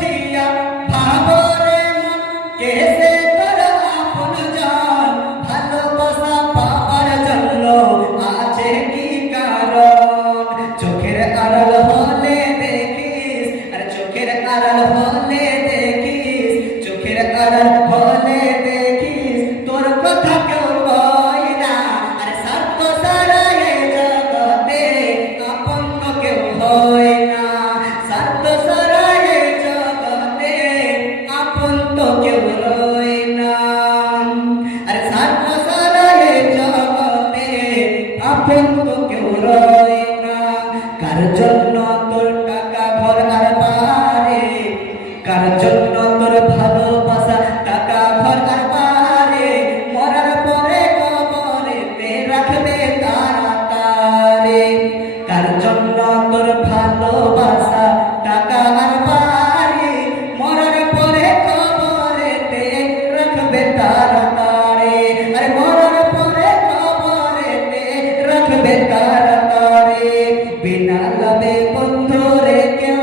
বুঝিয়া ভাবরে মন কেসে তোর আপন জন ভালোবাসা পাওয়ার জন্য আছে কি কারণ চোখের আড়াল হলে দেখিস আর চোখের আড়াল হলে দেখিস চোখের আড়াল হলে দেখিস তোর কথা কেউ কয় না আর স্বার্থ ছাড়া এ জগতে আপন তো কেউ হয় না স্বার্থ ছাড়া এ জগতে আপন তো কেউ হয় না আর স্বার্থ ছাড়া এ জগতে আপন তো কেউ হয় না কার জন্য তোর টাকা ঘর আর বাড়ি কার জন্য তোর ভালোবাসা টাকা ঘর আর বাড়ি মরার পরে কবরেতে রাখবে তাড়াতাড়ি কার জন্য তোর ভালোবাসা টাকা আর বাড়ি মরার পরে কবরেতে রাখবে তাড়াতাড়ি আরে মরার পরে কবরেতে রাখবে তাড়াতাড়ি বিনা লাভে বন্ধু রে কেউ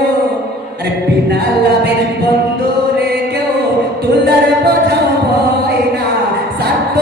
আরে বিনা লাভে বন্ধু রে কেউ তুলার বোঝাও হয় না স্বার্থ